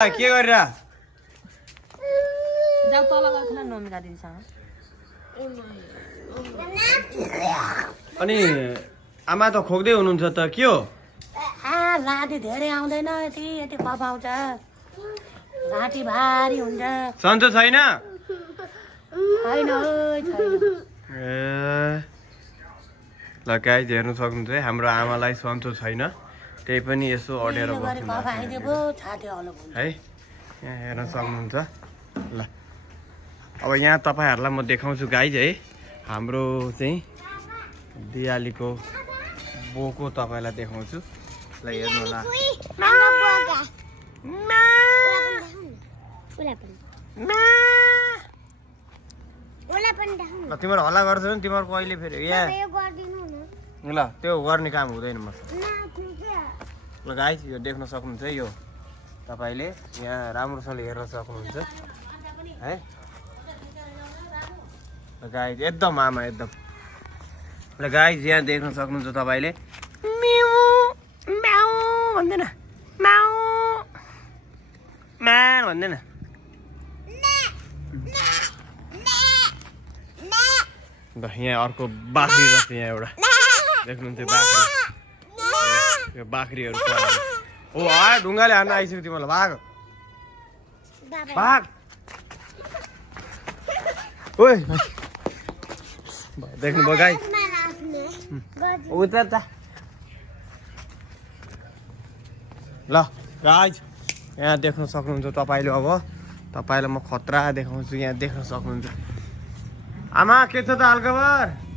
के गरिरा जाऊ तल गएर खान नमिका दिदीसँग अनि आमा त खोक्दै हुनुहुन्छ त के हो राति धेरै आउँदैन यति यति कफ आउँछ घाँटी भारी हुन्छ सन्चो छैन छैन ए ल गाइज हेर्नु सक्नुहुन्छ है हाम्रो आमालाई सन्चो छैन त्यही पनि यसो अडेर बस्नु है यहाँ हेर्न सक्नुहुन्छ ल अब यहाँ तपाईँहरूलाई म देखाउँछु गाइज है हाम्रो चाहिँ दियालीको बोको तपाईँलाई देखाउँछु ल हेर्नु होला ल तिमीहरू हल्ला गर्छौ नि तिमीहरूको अहिले फेरि यहाँ ल त्यो गर्ने काम हुँदैन म ल गाइज यो देख्न सक्नुहुन्छ है यो तपाईँले यहाँ राम्रोसँगले हेर्न सक्नुहुन्छ है गाइज एकदम आमा एकदम ल गाइज यहाँ देख्न सक्नुहुन्छ तपाईँले म्याउ म्याउ भन्दैन म्याउ म्याउ भन्दैन ल यहाँ अर्को बाख्री जस्तो यहाँ एउटा देख्नुहुन्थ्यो बाख्री यो बाख्रीहरू ओ आयो ढुङ्गाले हान्न आइसक्यो तिमीलाई भाग भाग ओइ देख्नुभयो गाई उता ल गाइज यहाँ देख्न सक्नुहुन्छ तपाईँले अब तपाईँलाई म खतरा देखाउँछु यहाँ देख्न सक्नुहुन्छ आमा के छ त हालखबर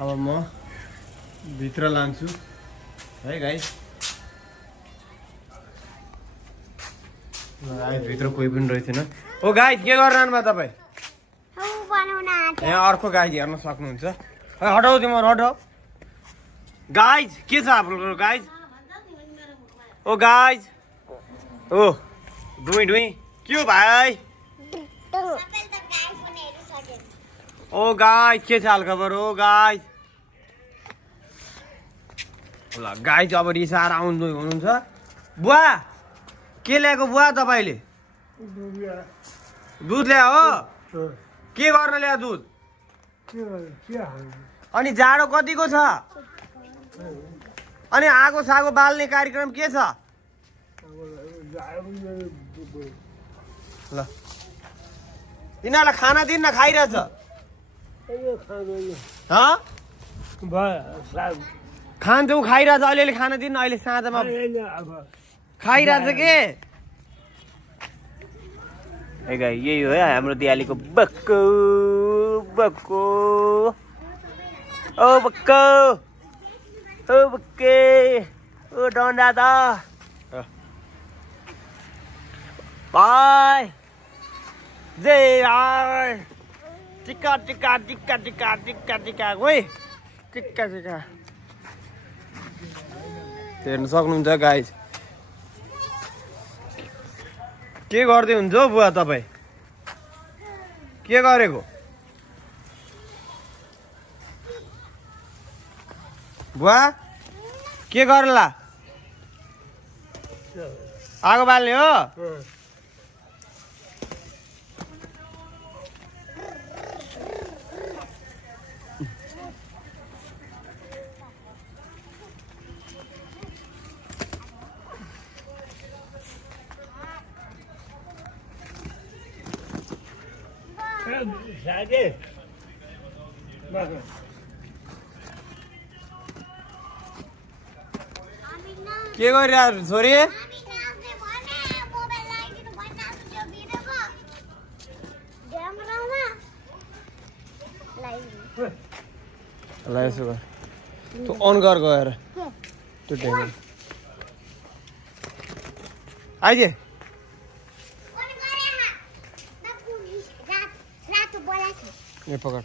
अब म भित्र लान्छु है गाइस भित्र कोही पनि रहेछन ओ गाइस के गरिरहनु भयो तपाईँ यहाँ अर्को गाइस हेर्न सक्नुहुन्छ हटाउ तिमीहरू हटाउ गाइस के छ आफ्नो गाइस ओ गाइस ओ डुई डुई के हो भाइ ओ गाइस के छ हालखबर हो गाइस ल गाइस अब रिसाएर आउनु हुनुहुन्छ बुवा के ल्याएको बुवा तपाईँले दुध ल्या हो के गर्न ल्या दुध अनि जाडो कतिको छ अनि आगो सागो बाल्ने कार्यक्रम के छ ल तिनीहरूलाई खाना दिन न खाइरहेछ खान्छौ खाइरहेछ अलिअलि खाना दिन अहिले साँझमा खाइरहेछ के यही हो हाम्रो दियालीको बक्को बक्को ओ बक्को ओ बक्के ओ डन्डा त भाइ जय यार टिक्का टिक्का टिक्का टिक्का टिक्का टिक्का गए टिक्का टिक्का हेर्न सक्नुहुन्छ गाइस के गर्दै हुन्छ हौ बुवा तपाईँ के गरेको बुवा के गर्ला आगो बाल्ने हो के गरिरहेको छोरी ल यसो गर तँ अन गर गएर त्यो टेबल आइज ये पकड़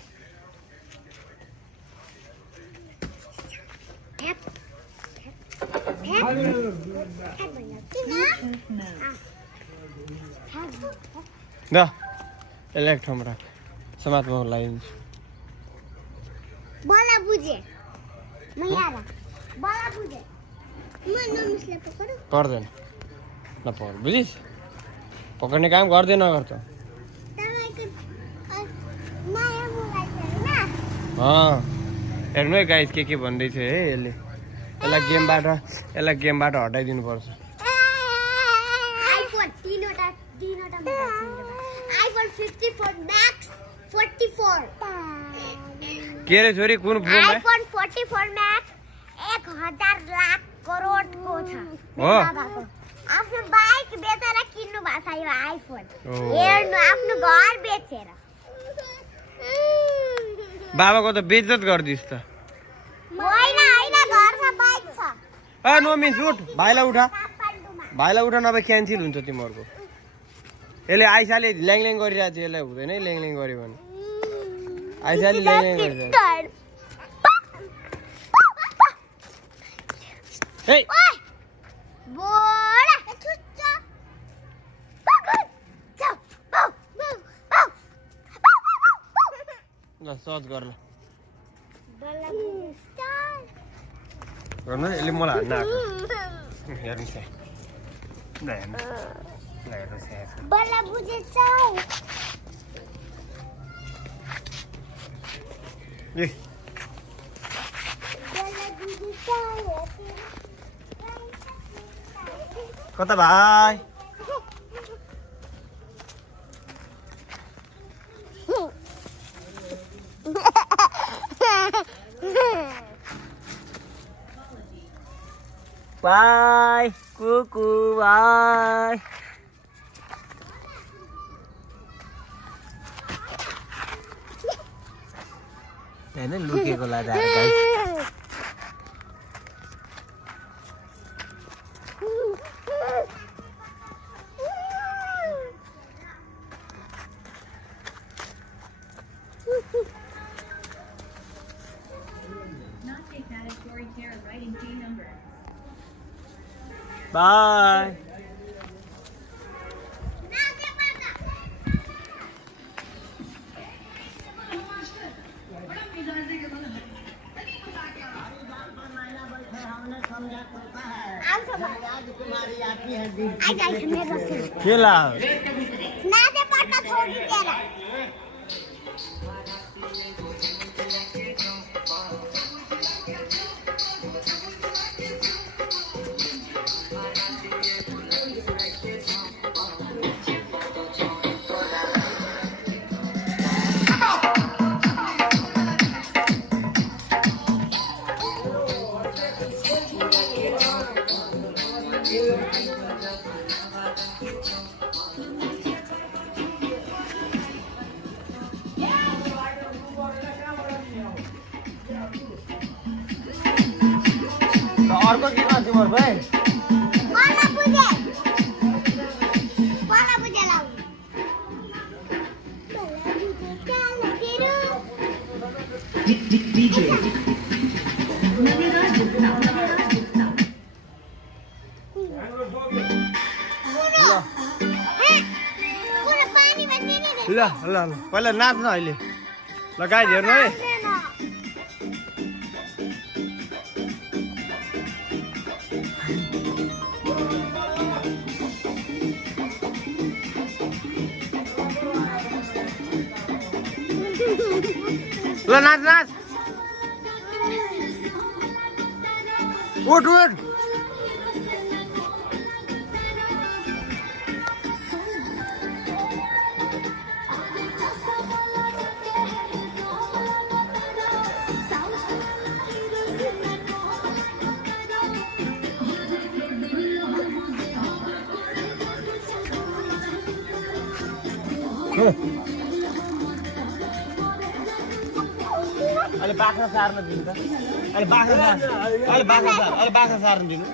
दा यसलाई एक ठाउँमा राख समाजमा लगाइदिन्छु बला बुझे म यार बला बुझे म नमिसले पकड पर्दैन नपक्ड बुझिस् पक्ड्ने काम गर्दै नगर त तपाईको नयाँ मोबाइल छ हैन हेर्नु है गाइस के भन्दैछ है यसले यसलाई गेमबाट हटाइदिनु पर्छ आइफोन तीनवटा आइफोन 54 मैक्स 44 के रे छोरी कुन फोन आइफोन 44 मैक्स 1000 लाख करोडको छ हो आफ्नो बाइक बेचेर किन्नु भएको छ यो आइफोन हेर्नु आफ्नो घर बेचेर बाबाको त बेइज्जत गर्दिस् त होइन घरमा बाइक छ नो मिन्स उठ भाइलाई उठा नभए क्यान्सिल हुन्छ तिमीहरूको यसले आइसाले ल्याङ गरिरहेको छ यसलाई हुँदैन है ल्याङ गर्यो भने आइसाले ल्याङ गरिरहेको ए बोला ल सर्च गर ल गर्नु यसले मलाई हान्न आएको हेर्नुहोस् ल हेर्नुहोस् बल्ल बुझेछ ए कता भाइ बाई कुकु बाई हैन लुकेको लाजा बाई के ला नाचे पट्टा छोडी तेरा अर्को के गर्छ तिम्रो भाइ बल्ल बुझे लाउ DJ Naviraj Gupta ल ल ल पहिला नाच्न अहिले लगाइ हेर्नु है ल नाच नाच उठ उठ अहिले बाख्रा सार्न दिनु त अहिले बाख्रा सार्न दिनु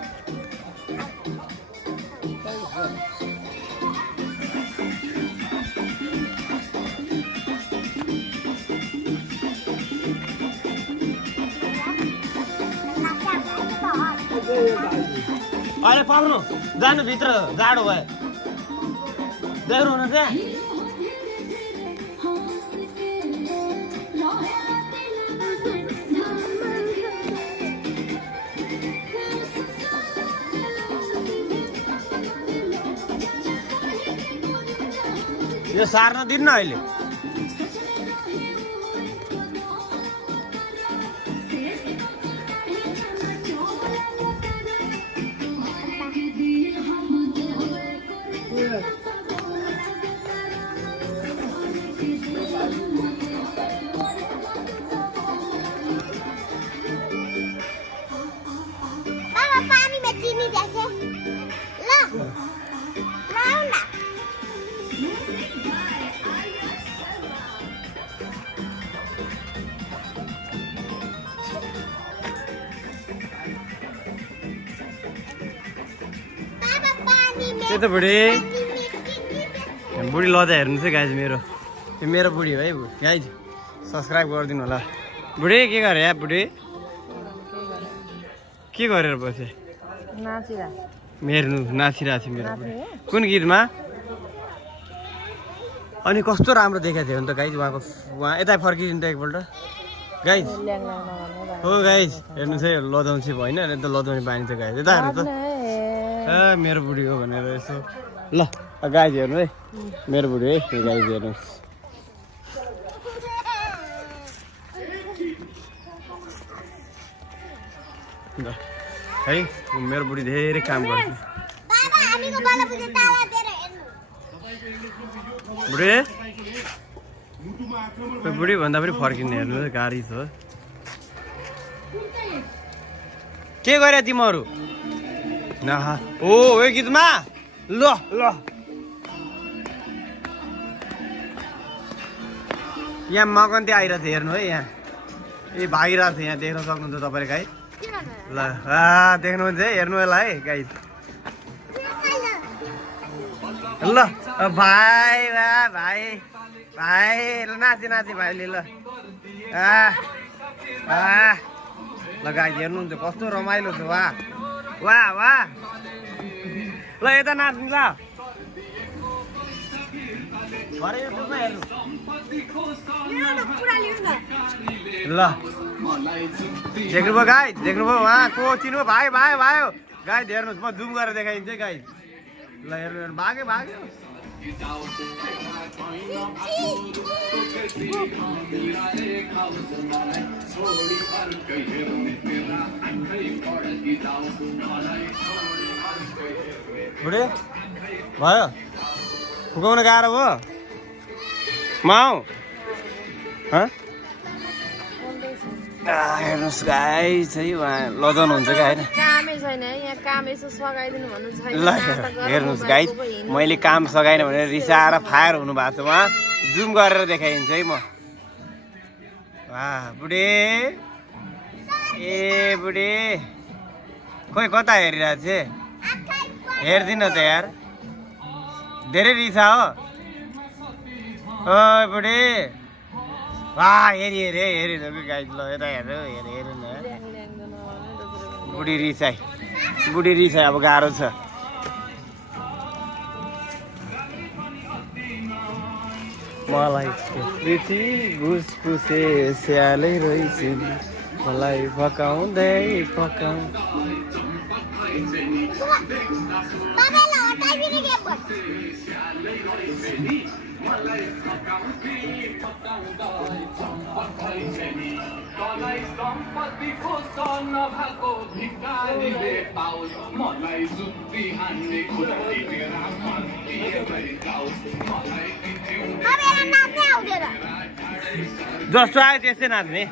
अहिले पक्नु जानु भित्र जाडो भयो देख्नु हुनु चाहिँ यो सार्न दिन्न अहिले बाबा पानी में चीनी जैसे लो लाओ ना बाबा पानी में त्यही त बुढी बुढी लजा हेर्नुहोस् है गाइज मेरो यो मेरो बुढी हो है गाइज सब्सक्राइब गरिदिनु होला बुढी के गरे या बुढी के गरेर बसे हेर्नु नाचिरहेको थियो मेरो बुढी कुन गीतमा अनि कस्तो राम्रो देखाएको थियो नि त गाइज उहाँ यता फर्किदिनु त एकपल्ट गाइज हो गाइज हेर्नुहोस् है लजाउँछ होइन त लजाउने बानी छ गाइज यता हेर्नु त ए मेरो बुढी हो भनेर यसो ल गाइज हेर्नु है मेरो बुढी है यो गाइज हेर्नुहोस् है मेरो बुढी धेरै काम गर्छ बाबा हामीको बाला बुझे ताला दिएर हेर्नु बुढी बुढी भन्दा पनि फर्किने हेर्नु गाडी छ के गरे तिमीहरू ओ यो गीतमा ल ल यहाँ मकन्ती आइरहेको थियो हेर्नु है यहाँ ए भागिरहेको थियो यहाँ देख्न सक्नुहुन्छ तपाईँले गाई ल देख्नुहुन्छ है हेर्नु होला है गाई ल भाइ भाइ भाइ ल नाचे नाचे भाइले ल ल गाई हेर्नुहुन्छ कस्तो रमाइलो छ वाह वाह वाह ल यता नाच्नु ल भरे युट्युबमा हेर्नु ल देख्नुभयो गाई देख्नुभयो उहाँ को चिन्नु भाइ भाइ भाइ गाई हेर्नुहोस् म जुम गरेर देखाइदिन्छु है गाई ल हेर्नु हेर्नु भाग्यो भाग्यो बुढे भयो फुकाउन गाह्रो भयो माउ हेर्नुहोस् गाई चाहिँ उहाँ लजाउनुहुन्छ क्या होइन ल हेर्नुहोस् गाई मैले काम सघाएन भनेर रिसाएर फायर हुनु भएको छ उहाँ जुम गरेर देखाइदिन्छु है म वाह बुढे ए बुढे खोइ कता हेरिरहेको थिएँ हेर्दिन त यार धेरै रिसा हो ओ बुढे वाह हेरि हेरे हेरि गाई ल यता हेर हेरे न बुढी रिसाई अब गाह्रो छ मलाई प्रीति घुसपुसे स्यालै रहेछ मलाई फकाउँदै फकाउँ बाबालाई हटाइदिनु के पर्छ जस्तो आयो त्यस्तै नाच्ने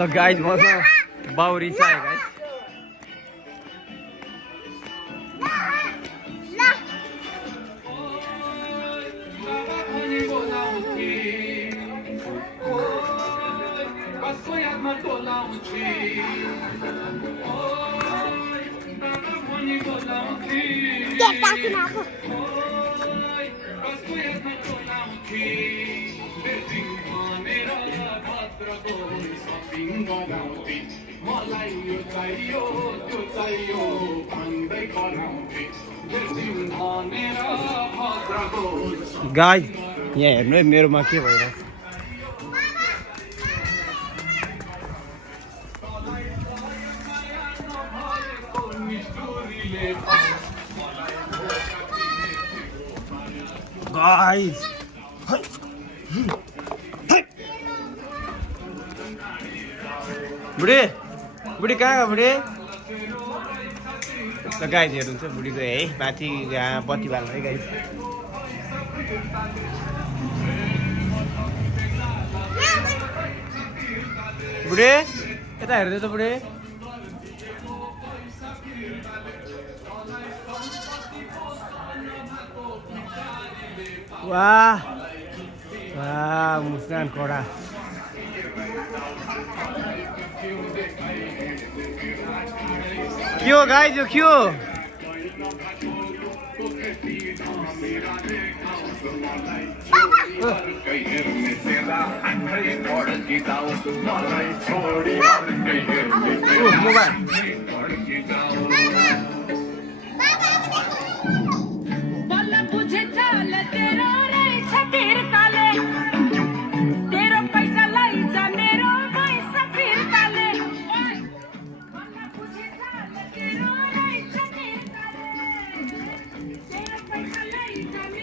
ल गाइज मसँग बाउ रिसायो गाइज केटा सुनाको गाइस यहाँ हेर्नु है मेरोमा के भइरहेछ गाइस बुढी बुढी कहाँ गयो बुढी ल गाइस हेर्नुहुन्छ बुढीको है माथि यहाँ बत्ती बाल्नु है गाइस बुढी यता हेर्दै त बुढी वाह वाह मुस्कान कडा के हो गाइस यो के हो मोबाइल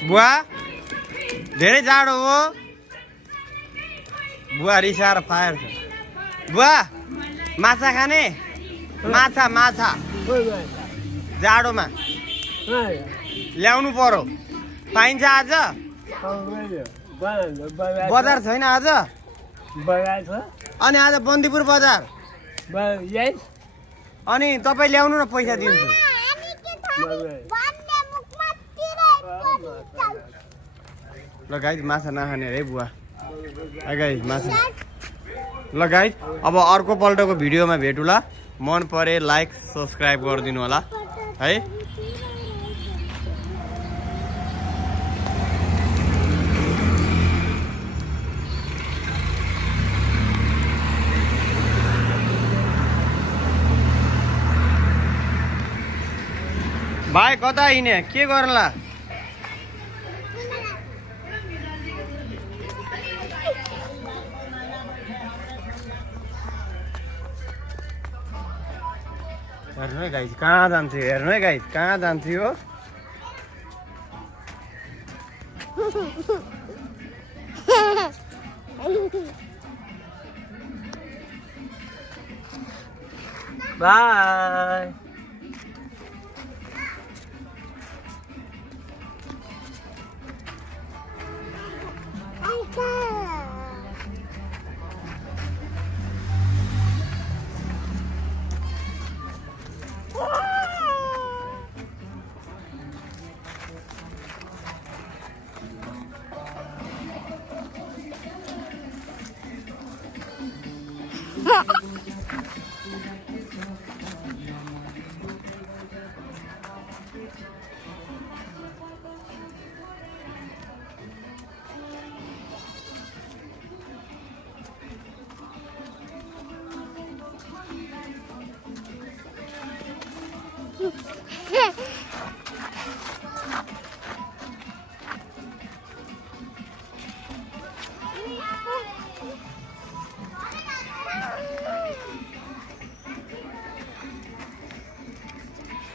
बुवा धेरै जाडो हो बुवा रिसाएर फायर छ बुवा माछा खाने माछा माछा जाडोमा ल्याउनु पर्यो पाइन्छ आज बजार छैन आज अनि आज बन्दीपुर बजार अनि तपाईँ ल्याउनु न पैसा दिन्छु ल गाइस माछा नखाने अरे बुवा गाइस माछा ल गाइस अब अर्को पल्टको भिडियोमा भेटौँला मन परे लाइक सब्सक्राइब गरिदिनु होला है भाइ कता हिँड्ने के गर्ला हेर्नु है गाइस कहाँ जान्थ्यो हेर्नु है गाइस कहाँ जान्थ्यो बाई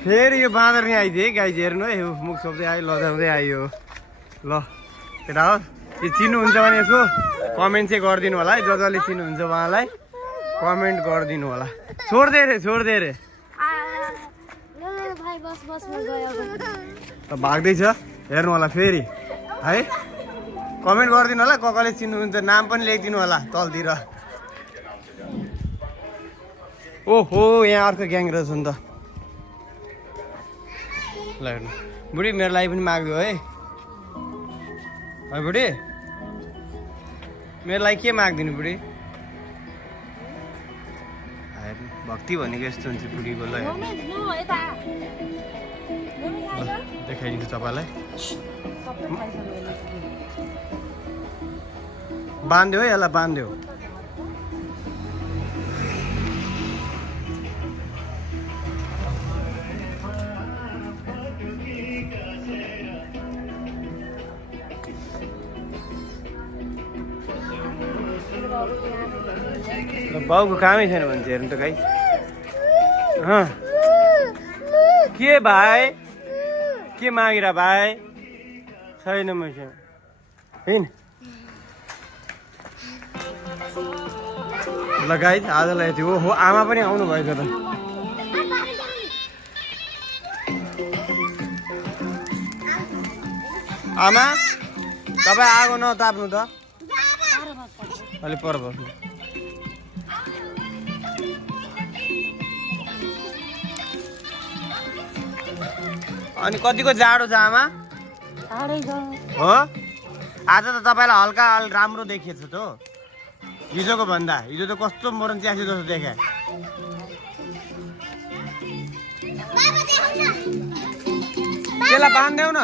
फेरि यो बाँदर नि आइदिए गाइस हेर्नु है मुख सोप्दै आयो लजाउँदै आयो ल केटा हो यो चिन्नुहुन्छ भने यसो कमेन्ट चाहिँ गरिदिनु होला है जसले चिन्नुहुन्छ उहाँलाई कमेन्ट गरिदिनु होला छोड्दै रे त भाग्दैछ हेर्नु होला फेरि है कमेन्ट गरिदिनु होला कसले चिन्नुहुन्छ नाम पनि लेखिदिनु होला तलतिर ओहो यहाँ अर्को ग्याङ रहेछ नि त ल हेर्नु बुढी मेरो लागि पनि माग्यो है बुढी मेरो लागि के माग्दिनु बुढी भक्ति भनेको यस्तो हुन्छ बुढीको ल देखाइदिन्छु तपाईँलाई बाँध्यो है यसलाई बाँध्यो बाउको कामै छैन भने चाहिँ हेर्नु त गाई के भाइ के मागिरा भाइ छैन मसँग हिँड ल गाई आजलाई यति हो आमा पनि आउनु भएछ त आमा तपाईँ आगो नताप्नु त अलि पर बस्नु अनि कतिको जाडो छ आमा हो आज त तपाईँलाई हल्का अलि राम्रो देखिएछ त हिजोको भन्दा हिजो त कस्तो मरन च्यासी जस्तो देखे त्यसलाई बाँधिदेऊ न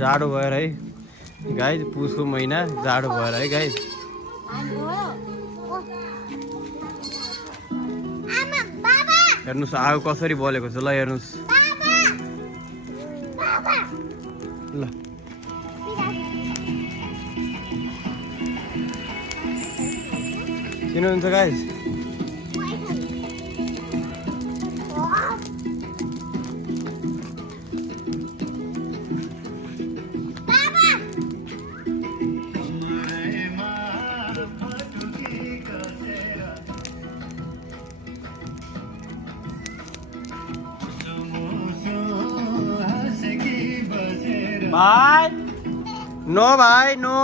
जाडो भएर है गाई पुसको महिना जाडो भएर है गाई हेर्नुहोस् आगो कसरी बलेको छ ल हेर्नुहोस् ल चिन्नुहुन्छ गाई भाइ नो भाइ नो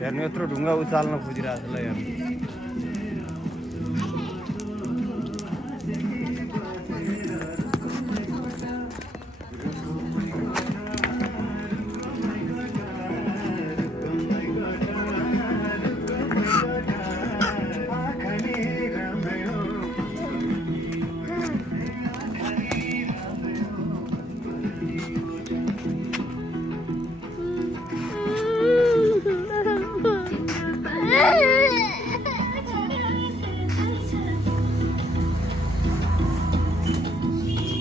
हेर्नु यत्रो ढुङ्गा उचाल्न खोजिरहेको छ ल हेर्नु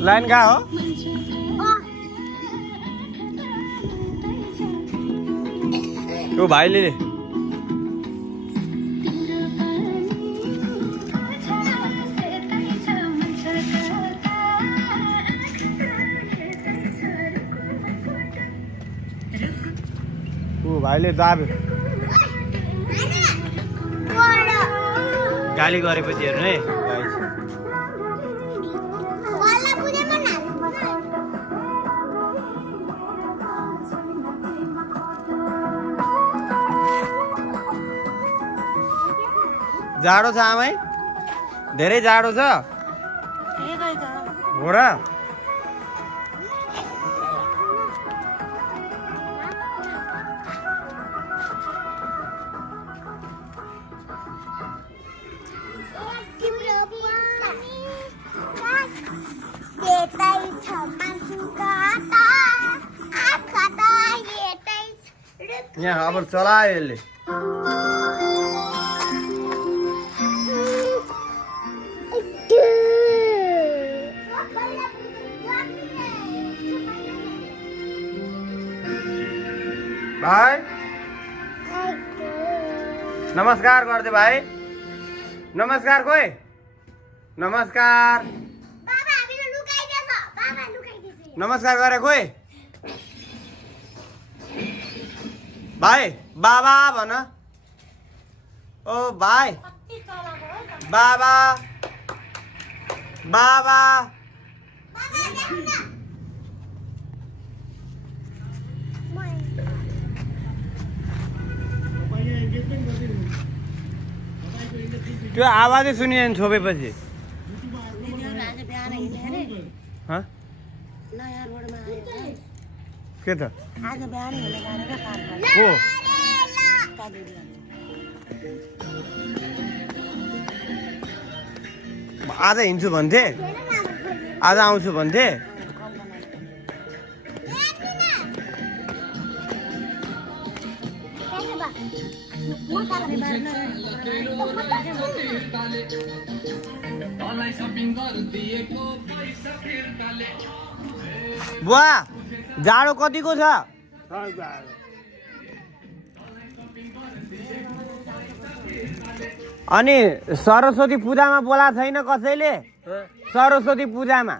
लाइन कहाँ हो त्यो भाइले भाइले दाब्यो गाली गरेपछि हेर्नु है जाडो छ आमै धेरै जाडो छ हो र यहाँ अब चलायो यसले भाइ नमस्कार गर्दे भाइ नमस्कार खोइ नमस्कार नमस्कार गरे खोइ भाइ बाबा भन ओ भाइ बाबा बाबा त्यो आवाजै सुनिएन छोपेपछि हँ नयाँ रोडमा आयो के त आज बिहान हिँडेर काम को आज हिँड्छु भन्थे आज आउँछु भन्थे बुवा जाडो कतिको छ अनि सरस्वती पूजामा बोला छैन कसैले सरस्वती पूजामा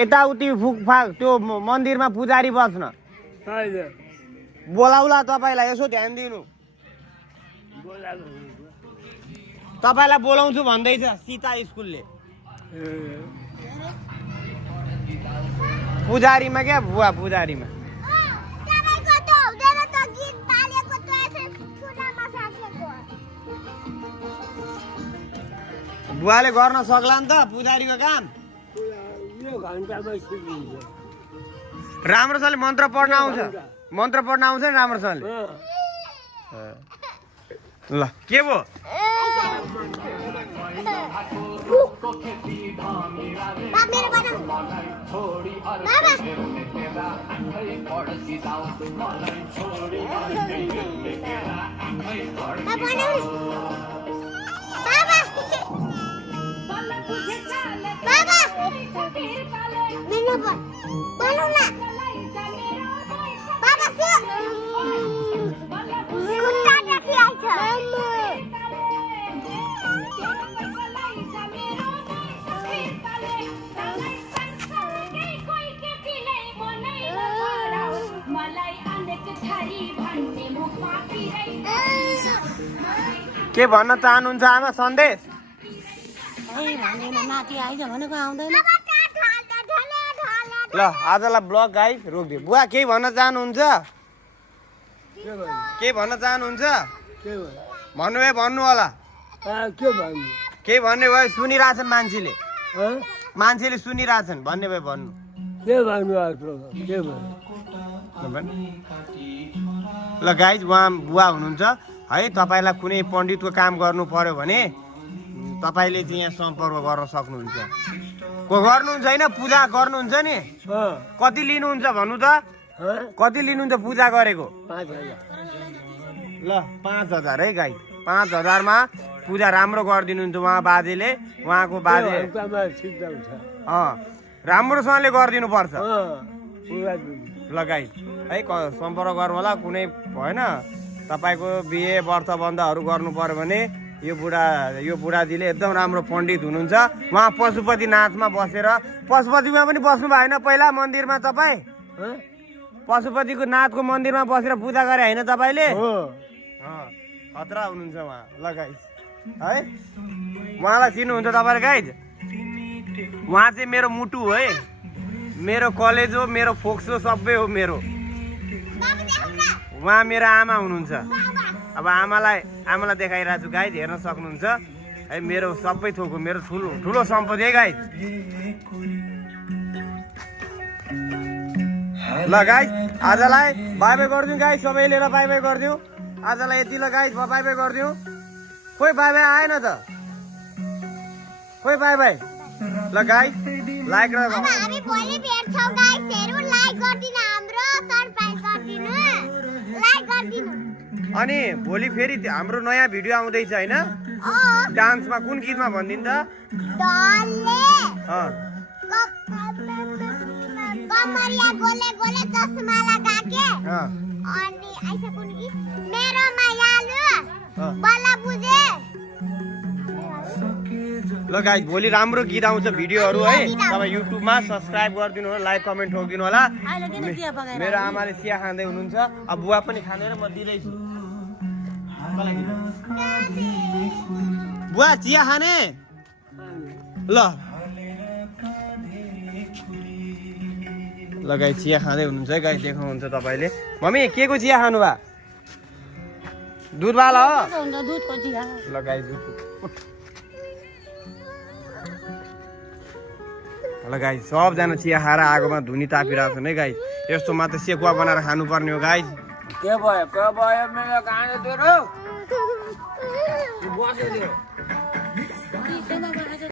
यताउति फुकफाक त्यो मन्दिरमा पुजारी बस्न बोलाउला तपाईँलाई यसो ध्यान दिनु तपाईँलाई बोलाउँछु भन्दैछ सीता स्कुलले पुजारीमा क्या बुवा पुजारीमा बुवाले गर्न सक्ला नि त पुजारीको काम राम्रोसँगले मन्त्र पढ्न आउँछ मन्त्र पढ्न आउँछ नि राम्रोसँगले ल के भो के भन्न चाहनुहुन्छ आमा सन्देश नाति आइज भनेको आउँदैन ल आजलाई ब्लग गाइस रोकिदियो बुवा केही भन्न चाहनुहुन्छ के भन्न चाहनुहुन्छ भन्नुभयो भन्नु होला केही भन्ने भयो सुनिरहेछन् मान्छेले मान्छेले सुनिरहेछन् भन्ने भयो भन्नु ल गाइस उहाँ बुवा हुनुहुन्छ है तपाईँलाई कुनै पण्डितको काम गर्नु पर्यो भने तपाईँले चाहिँ यहाँ सम्पर्क गर्न सक्नुहुन्छ को गर्नुहुन्छ होइन पूजा गर्नुहुन्छ नि कति लिनुहुन्छ भन्नु त कति लिनुहुन्छ पूजा गरेको 5,000 ल 5,000 है गाई 5,000मा पूजा राम्रो गरिदिनुहुन्छ उहाँ बाजेले उहाँको बाजे राम्रोसँगले गरिदिनु पर्छ ल गाई है सम्पर्क गर्नु होला कुनै होइन तपाईँको बिहे व्रतबन्धहरू गर्नु पर्यो भने यो बुढाजीले एकदम राम्रो पण्डित हुनुहुन्छ उहाँ पशुपतिनाथमा बसेर पशुपतिमा पनि बस्नु भएन पहिला मन्दिरमा तपाईँ पशुपतिको नाथको मन्दिरमा बसेर पूजा गरे होइन तपाईँले खतरा हुनुहुन्छ उहाँ ल गाइस है उहाँलाई चिन्नुहुन्छ तपाईँले गाइस उहाँ चाहिँ मेरो मुटु हो है मेरो कलेज हो मेरो फोक्स हो सबै हो मेरो उहाँ मेरो आमा हुनुहुन्छ अब आमालाई देखाइरहेको छु गाइस हेर्न सक्नुहुन्छ है मेरो सबै थोक हो मेरो ठुलो सम्पत्ति है गाइस ल गाइस आजलाई बाई बाई गरिदिउँ गाइस सबैले ल बाई बाई गरिदिउँ आजलाई यति ल गाइस बाई बाई गरिदिउँ खोइ बाई बाई आएन त खोइ बाई बाई ल गाइस लाइक र हामी भोलि भेट्छौँ गाइसहरु लाइक गर्दिनु हाम्रो सब्स्क्राइब गर्दिनु लाइक गर्दिनु अनि भोलि फेरि हाम्रो नयाँ भिडियो आउँदैछ हैन डान्समा कुन गीतमा भन्दिन त डलले कमरिया गोले गोले चस्मा लगाके अनि आइसा कुन गीत मेरो मायालु बल्ला बुझे ल गाइस भोलि राम्रो गीत आउँछ भिडियोहरू है तपाईँ युट्युबमा सब्सक्राइब गरिदिनु होला लाइक कमेन्ट ठोकिदिनु होला अहिले किन चिया पकाएर मेरो आमाले चिया खाँदै हुनुहुन्छ अब बुवा पनि खाँदैन म दिँदैछु बुवा चिया खाने ल ल गाई चिया खाँदै हुनुहुन्छ है गाई देखाउनुहुन्छ तपाईँले मम्मी के को चिया खानु भा दुधवाला हो हुन्छ दुधको चिया ल गाई दुध ल गाई सबजना चिया खाएर आगोमा धुनी तापिरहेको छन् है गाई यस्तोमा त सेकुवा बनाएर खानुपर्ने हो गाई के भयो मेरो कहाँ